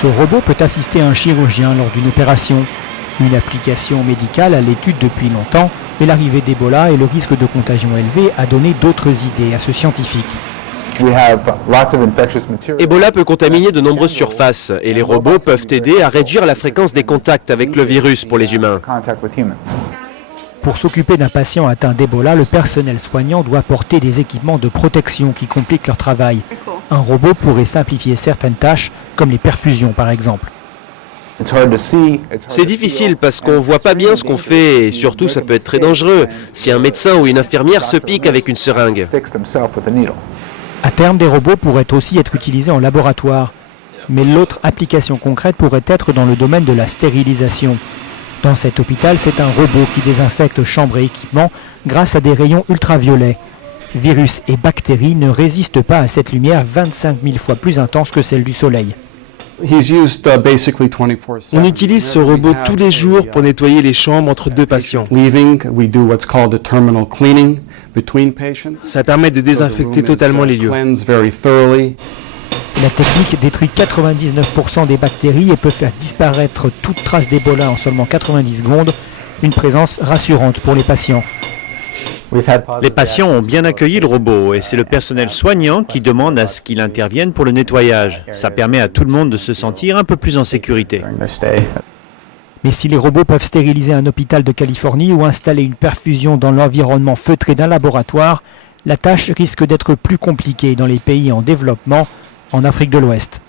Ce robot peut assister un chirurgien lors d'une opération. Une application médicale à l'étude depuis longtemps, mais l'arrivée d'Ebola et le risque de contagion élevé a donné d'autres idées à ce scientifique. Ebola peut contaminer de nombreuses surfaces et les robots peuvent aider à réduire la fréquence des contacts avec le virus pour les humains. Pour s'occuper d'un patient atteint d'Ebola, le personnel soignant doit porter des équipements de protection qui compliquent leur travail. Un robot pourrait simplifier certaines tâches, comme les perfusions par exemple. C'est difficile parce qu'on ne voit pas bien ce qu'on fait et surtout ça peut être très dangereux si un médecin ou une infirmière se pique avec une seringue. À terme, des robots pourraient aussi être utilisés en laboratoire. Mais l'autre application concrète pourrait être dans le domaine de la stérilisation. Dans cet hôpital, c'est un robot qui désinfecte chambres et équipements grâce à des rayons ultraviolets. Virus et bactéries ne résistent pas à cette lumière 25 000 fois plus intense que celle du soleil. On utilise ce robot tous les jours pour nettoyer les chambres entre deux patients. Ça permet de désinfecter totalement les lieux. La technique détruit 99% des bactéries et peut faire disparaître toute trace d'Ebola en seulement 90 secondes, une présence rassurante pour les patients. Les patients ont bien accueilli le robot et c'est le personnel soignant qui demande à ce qu'il intervienne pour le nettoyage. Ça permet à tout le monde de se sentir un peu plus en sécurité. Mais si les robots peuvent stériliser un hôpital de Californie ou installer une perfusion dans l'environnement feutré d'un laboratoire, la tâche risque d'être plus compliquée dans les pays en développement, en Afrique de l'Ouest.